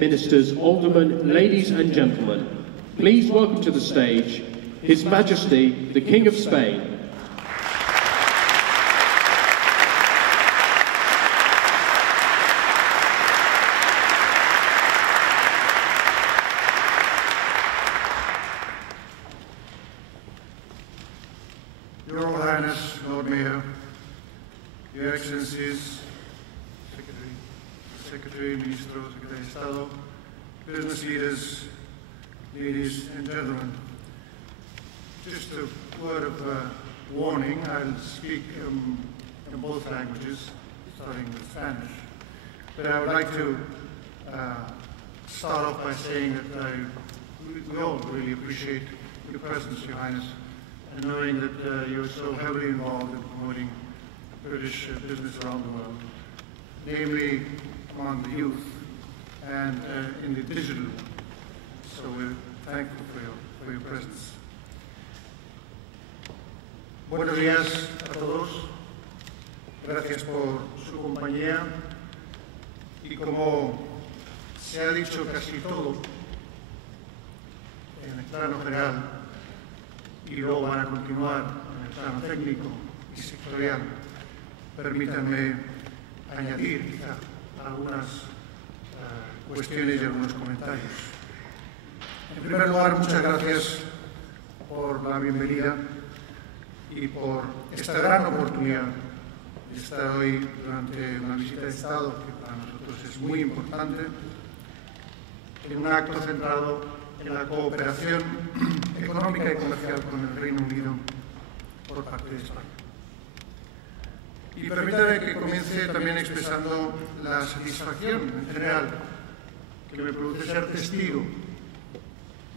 ministers, aldermen, ladies and gentlemen, please welcome to the stage His Majesty, the King of Spain. Your Royal Highness, Lord Mayor, Your Excellencies, Secretary, Ministro, Secretary of Estado, business leaders, ladies and gentlemen. Just a word of warning, I'll speak in both languages, starting with Spanish. But I would like to start off by saying that we all really appreciate your presence, Your Highness, and knowing that you're so heavily involved in promoting British business around the world, namely among the youth and in the digital world. So we're thankful for your presence. Buenos días a todos. Gracias por su compañía. Y como se ha dicho casi todo en el plano general, y luego van a continuar en el plano técnico y sectorial, permítanme añadir quizá algunas cuestiones y algunos comentarios. En primer lugar, muchas gracias por la bienvenida y por esta gran oportunidad de estar hoy durante una visita de Estado, que para nosotros es muy importante, en un acto centrado en la cooperación económica y comercial con el Reino Unido por parte de España. Y permítame que comience también expresando la satisfacción en general que me produce ser testigo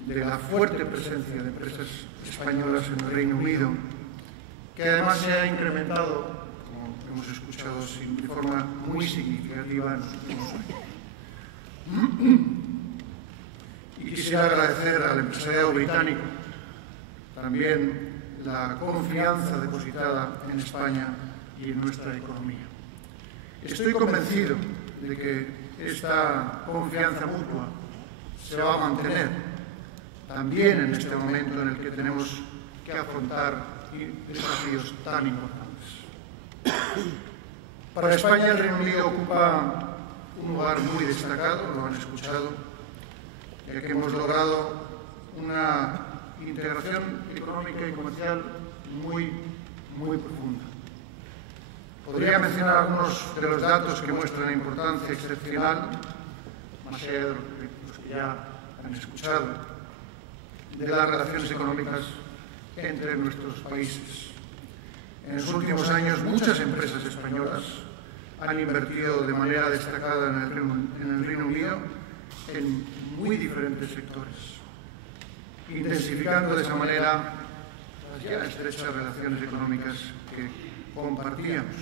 de la fuerte presencia de empresas españolas en el Reino Unido, que además se ha incrementado, como hemos escuchado, de forma muy significativa en los últimos años. Y quisiera agradecer al empresariado británico también la confianza depositada en España y en nuestra economía. Estoy convencido de que esta confianza mutua se va a mantener también en este momento en el que tenemos que afrontar desafíos tan importantes. Para España, el Reino Unido ocupa un lugar muy destacado, lo han escuchado, ya que hemos logrado una integración económica y comercial muy profunda. Podría mencionar algunos de los datos que muestran la importancia excepcional, más allá de los que ya han escuchado, de las relaciones económicas entre nuestros países. En los últimos años, muchas empresas españolas han invertido de manera destacada en el Reino Unido en muy diferentes sectores, intensificando de esa manera las ya estrechas relaciones económicas que compartíamos.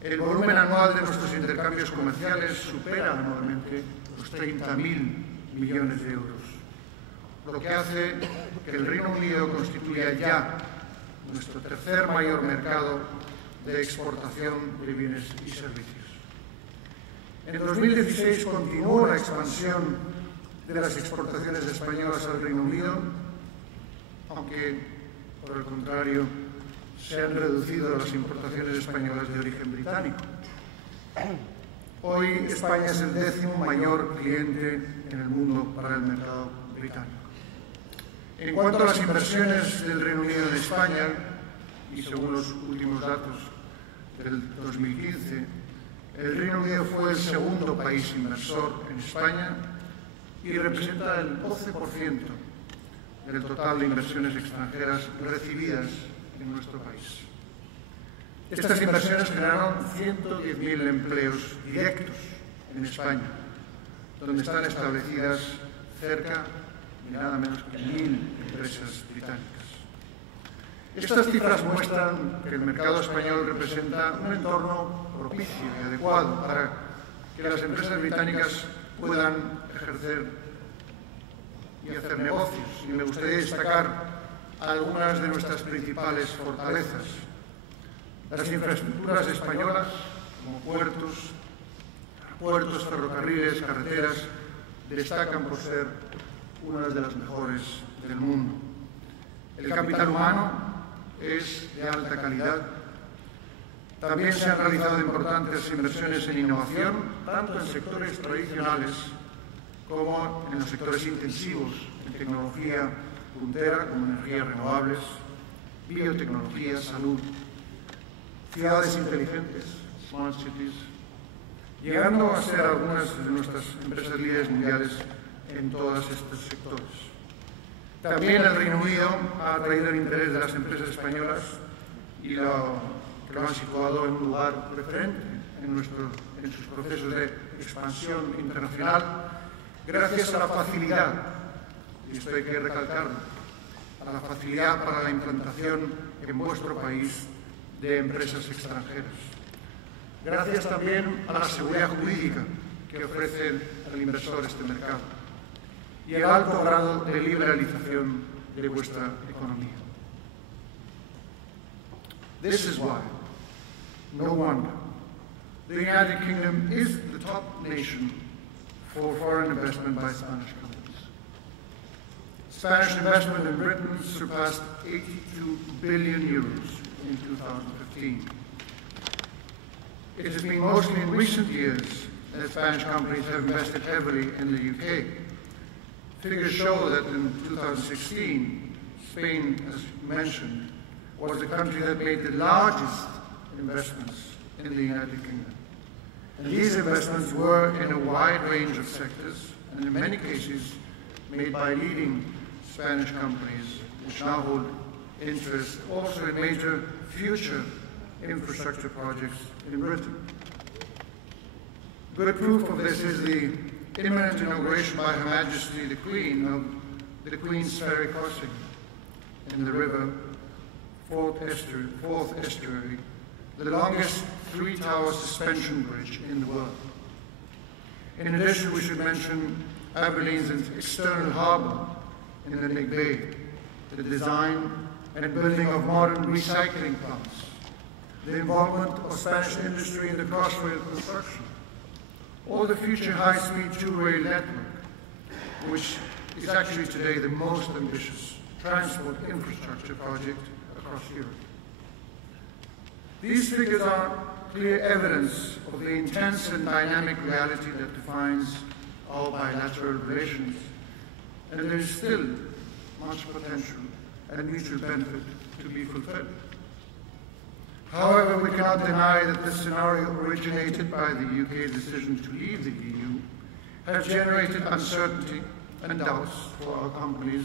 El volumen anual de nuestros intercambios comerciales supera anualmente los 30.000 millones de euros, lo que hace que el Reino Unido constituya ya nuestro tercer mayor mercado de exportación de bienes y servicios. En 2016 continuó la expansión de las exportaciones españolas al Reino Unido, aunque, por el contrario, se han reducido las importaciones españolas de origen británico. Hoy España es el 10º mayor cliente en el mundo para el mercado británico. En cuanto a las inversiones del Reino Unido en España, y según los últimos datos del 2015, el Reino Unido fue el segundo país inversor en España y representa el 12% del total de inversiones extranjeras recibidas en nuestro país. Estas inversiones generaron 110.000 empleos directos en España, donde están establecidas cerca de nada menos que 1.000 empresas británicas. Estas cifras muestran que el mercado español representa un entorno propicio y adecuado para que las empresas británicas puedan ejercer y hacer negocios. Y me gustaría destacar algunas de nuestras principales fortalezas. Las infraestructuras españolas, como puertos, puertos, ferrocarriles, carreteras, destacan por ser una de las mejores del mundo. El capital humano es de alta calidad. También se han realizado importantes inversiones en innovación, tanto en sectores tradicionales como en los sectores intensivos, en tecnología puntera, como energías renovables, biotecnología, salud, ciudades inteligentes, smart cities, llegando a ser algunas de nuestras empresas líderes mundiales en todos estos sectores. También el Reino Unido ha atraído el interés de las empresas españolas y lo han situado en un lugar preferente en sus procesos de expansión internacional, gracias a la facilidad, y esto hay que recalcarlo, a la facilidad para la implantación en vuestro país de empresas extranjeras. Gracias también a la seguridad jurídica que ofrece al inversor este mercado y el alto grado de liberalización de vuestra economía. This is why, no wonder, the United Kingdom is the top nation for foreign investment by Spanish companies. Spanish investment in Britain surpassed 82 billion euros in 2015. It has been mostly in recent years that Spanish companies have invested heavily in the UK. Figures show that in 2016, Spain, as mentioned, was the country that made the largest investments in the United Kingdom. And these investments were in a wide range of sectors, and in many cases made by leading Spanish companies, which now hold interest also in major future infrastructure projects in Britain. Good proof of this is the imminent inauguration by Her Majesty the Queen of the Queen's Ferry crossing in the river Fourth Estuary, the longest three-tower suspension bridge in the world. In addition, we should mention Aberdeen's external harbour in the Nick Bay, the design and building of modern recycling plants, the involvement of Spanish industry in the crossrail construction, or the future high-speed two-rail network, which is actually today the most ambitious transport infrastructure project across Europe. These figures are clear evidence of the intense and dynamic reality that defines our bilateral relations, and there is still much potential and mutual benefit to be fulfilled. However, we cannot deny that this scenario originated by the UK's decision to leave the EU has generated uncertainty and doubts for our companies,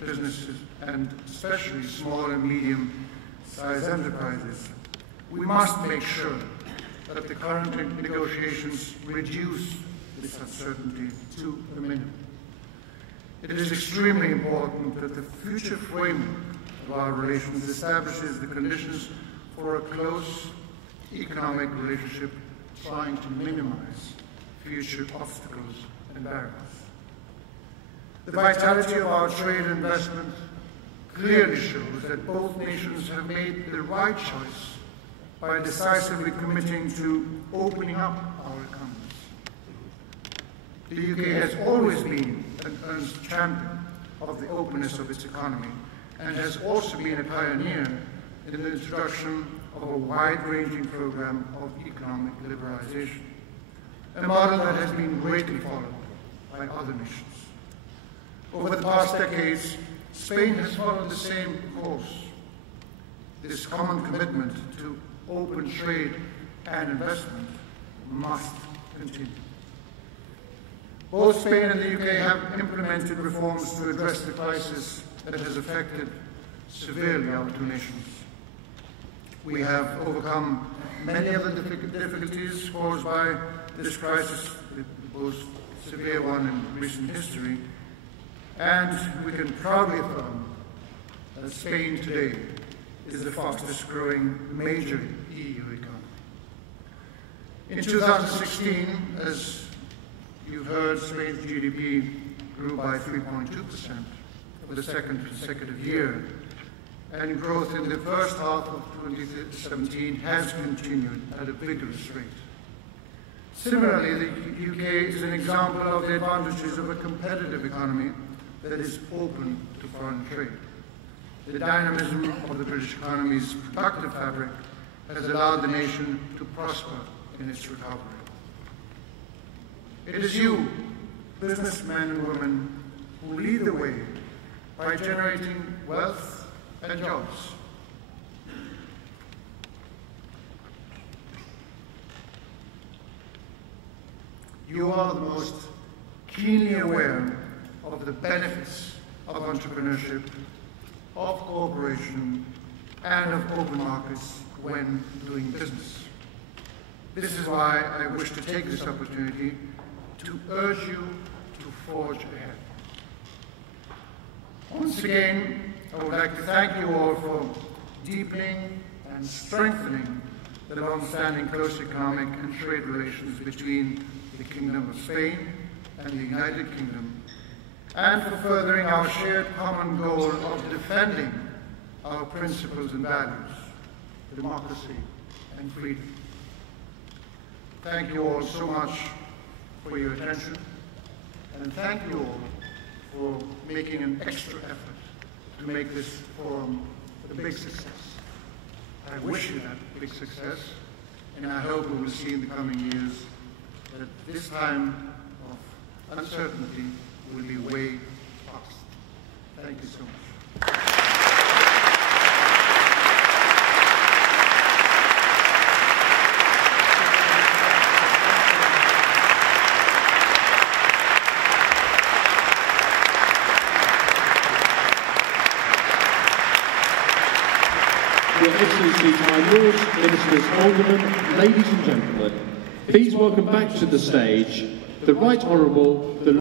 businesses, and especially small and medium-sized enterprises. We must make sure that the current negotiations reduce this uncertainty to a minimum. It is extremely important that the future framework of our relations establishes the conditions for a close economic relationship, trying to minimize future obstacles and barriers. The vitality of our trade and investment clearly shows that both nations have made the right choice by decisively committing to opening up our economies. The UK has always been an earnest champion of the openness of its economy and has also been a pioneer in the introduction of a wide-ranging program of economic liberalization, a model that has been greatly followed by other nations. Over the past decades, Spain has followed the same course. This common commitment to open trade and investment must continue. Both Spain and the UK have implemented reforms to address the crisis that has affected severely our two nations. We have overcome many of the difficulties caused by this crisis, the most severe one in recent history, and we can proudly affirm that Spain today is the fastest growing major EU economy. In 2016, as you've heard, Spain's GDP grew by 3.2% for the second consecutive year, and growth in the first half of 2017 has continued at a vigorous rate. Similarly, the UK is an example of the advantages of a competitive economy that is open to foreign trade. The dynamism of the British economy's productive fabric has allowed the nation to prosper in its recovery. It is you, businessmen and women, who lead the way by generating wealth and jobs. You are the most keenly aware of the benefits of entrepreneurship, of cooperation, and of open markets when doing business. This is why I wish to take this opportunity to urge you to forge ahead. Once again, I would like to thank you all for deepening and strengthening the long-standing close economic and trade relations between the Kingdom of Spain and the United Kingdom, and for furthering our shared common goal of defending our principles and values, democracy and freedom. Thank you all so much for your attention, and thank you all for making an extra effort to make this forum a big success. I wish you that big success, and I hope we will see in the coming years that this time of uncertainty will be way past. Thank you so much. Your Excellencies, my Lords, Ministers, Aldermen, ladies and gentlemen, please welcome back to the stage the Right Honourable, the